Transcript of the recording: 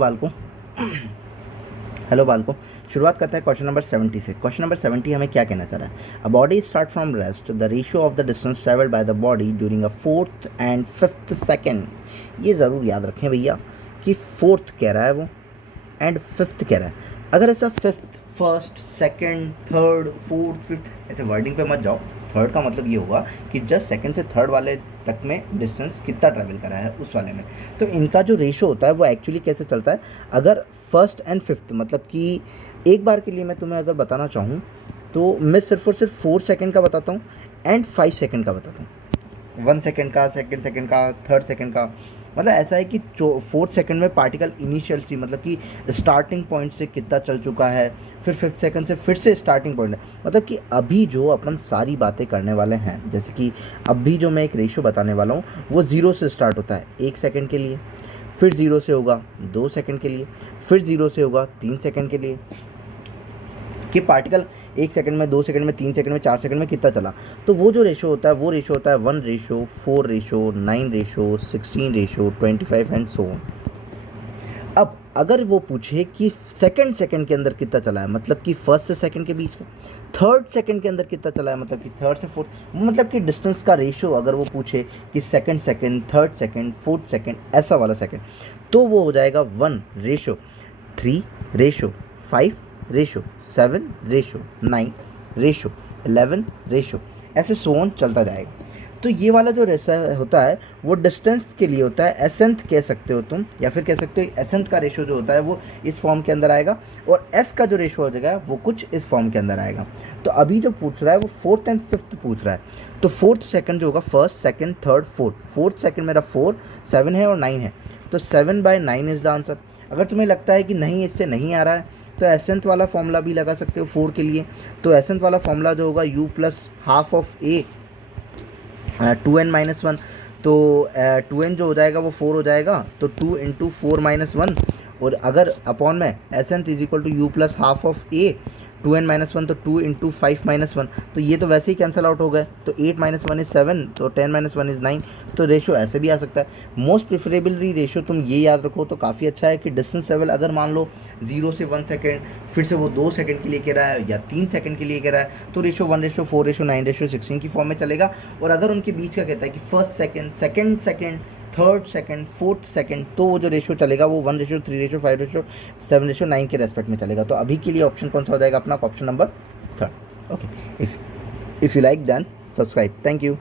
बालकों हेलो बालकों, शुरुआत करते हैं क्वेश्चन नंबर 70 से। क्वेश्चन नंबर 70 हमें क्या कहना चाह रहा है। A body start from rest, the ratio of the distance travelled by the body during a fourth and fifth second. ये ज़रूर याद रखें भैया कि फोर्थ कह रहा है वो एंड फिफ्थ कह रहा है। अगर ऐसा fifth, first, second, third, fourth, fifth ऐसे वर्डिंग पे मत जाओ। थर्ड का मतलब ये होगा कि जस्ट सेकंड से थर्ड वाले तक में डिस्टेंस कितना ट्रैवल करा है उस वाले में। तो इनका जो रेशो होता है वो एक्चुअली कैसे चलता है। अगर फर्स्ट एंड फिफ्थ मतलब कि एक बार के लिए मैं तुम्हें अगर बताना चाहूँ तो मैं सिर्फ और सिर्फ 4 सेकंड का बताता हूँ एंड 5 सेकंड का बताता हूँ। 1 सेकंड का, सेकंड सेकंड का, थर्ड सेकंड का। मतलब ऐसा है कि जो 4th सेकंड में पार्टिकल इनिशियल थी मतलब कि स्टार्टिंग पॉइंट से कितना चल चुका है, फिर 5th सेकंड से फिर से स्टार्टिंग पॉइंट है। मतलब कि अभी जो अपन सारी बातें करने वाले हैं, जैसे कि अभी जो मैं एक रेशियो बताने वाला हूँ वो 0 से स्टार्ट होता है 1 सेकंड के लिए, फिर 0 से होगा 2 सेकंड के लिए, फिर 0 से होगा 3 सेकंड के लिए। कि पार्टिकल 1 सेकंड में, 2 सेकंड में, 3 सेकंड में, 4 सेकंड में कितना चला। तो वो जो रेशो होता है वो रेशो होता है 1 ratio, 4 ratio, 9 ratio, 16 ratio, 25 and so on. अब अगर वो पूछे कि सेकंड सेकंड के अंदर कितना चला है, मतलब कि फर्स्ट से सेकंड के बीच में, थर्ड सेकंड के अंदर कितना चला है, मतलब कि थर्ड से फोर्थ, मतलब कि डिस्टेंस का रेशो अगर वो पूछे कि second second, third second, fourth second, ऐसा वाला सेकंड, तो वो हो जाएगा 1 ratio 3 ratio 5 ratio 7 ratio 9 ratio 11 ratio, ऐसे सोन चलता जाएगा। तो ये वाला जो रेशो होता है वो डिस्टेंस के लिए होता है। एसेंथ कह सकते हो तुम, या फिर कह सकते हो एसेंथ का रेशो जो होता है वो इस फॉर्म के अंदर आएगा, और एस का जो रेशो हो जाएगा वो कुछ इस फॉर्म के अंदर आएगा। तो अभी जो पूछ रहा है वो फोर्थ एंड फिफ्थ पूछ रहा है। तो फोर्थ सेकंड जो होगा, first second third fourth, fourth second मेरा 4 7 है और 9 है, तो 7/9 इज़ द आंसर। अगर तुम्हें लगता है कि नहीं इससे नहीं आ रहा है तो एसेंथ वाला फॉर्मूला भी लगा सकते हो 4 के लिए। तो एसेंथ वाला फॉर्मूला जो होगा u plus half of a 2n-1, तो 2n जो हो जाएगा वो 4 हो जाएगा, तो 2 इंटू 4-1। और अगर अपॉन में एसेंथ is equal to u plus half of a 2n-1, तो 2 इंटू 5-1, तो ये तो वैसे ही कैंसिल आउट हो गए। तो 8-1 इज़ 7, तो 10-1 इज़ 9। तो रेशो ऐसे भी आ सकता है। मोस्ट प्रिफरेबली रेशो तुम ये याद रखो तो काफ़ी अच्छा है कि डिस्टेंस लेवल अगर मान लो 0 से 1 सेकेंड, फिर से वो 2 सेकंड के लिए कह रहा है या 3 सेकंड के लिए कह रहा है, तो रेशो 1:4:9:16 की फॉर्म में चलेगा। और अगर उनके बीच का कहता है कि first second, second second, third second, fourth second, तो वो जो रेशो चलेगा वो 1:3:5:7:9 के रेस्पेक्ट में चलेगा। तो अभी के लिए ऑप्शन कौन सा हो जाएगा अपना? Option number 3rd। Okay, if you like then subscribe. Thank you.